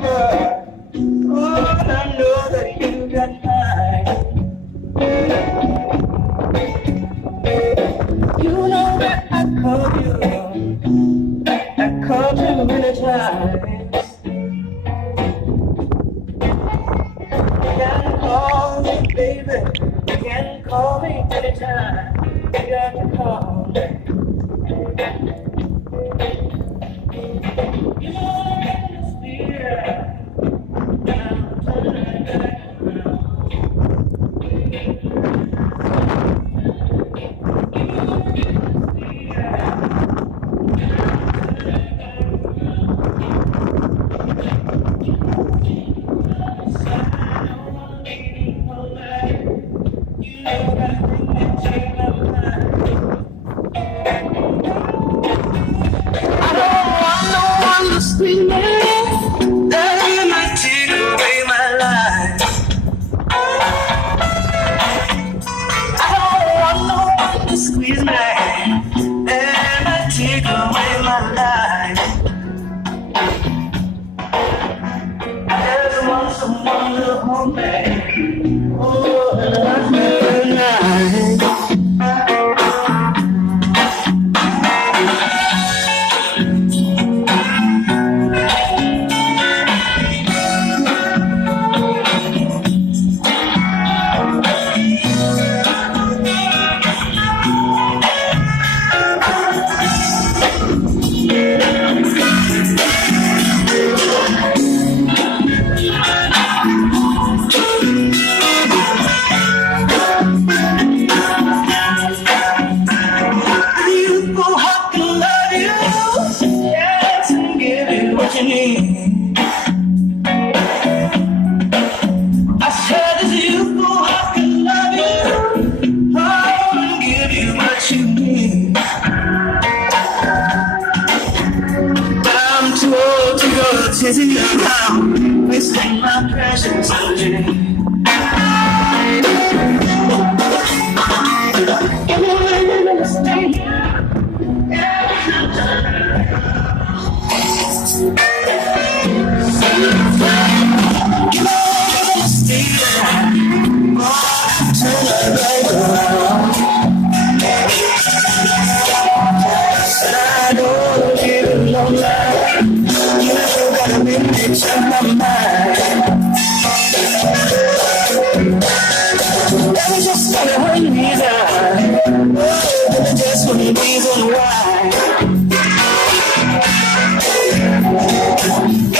girl. Oh, and I know that you got mine. You know that I called you. I called you many times. You can call me, baby. You can call me anytime. You got to call me. You know that it's fear. I'm turning back around. Sweet man, that might take away my life. I don't want no one to squeeze me, that might take away my life. I just want someone to hold me, oh, and love me tonight. Chasing around, wasting my precious energy.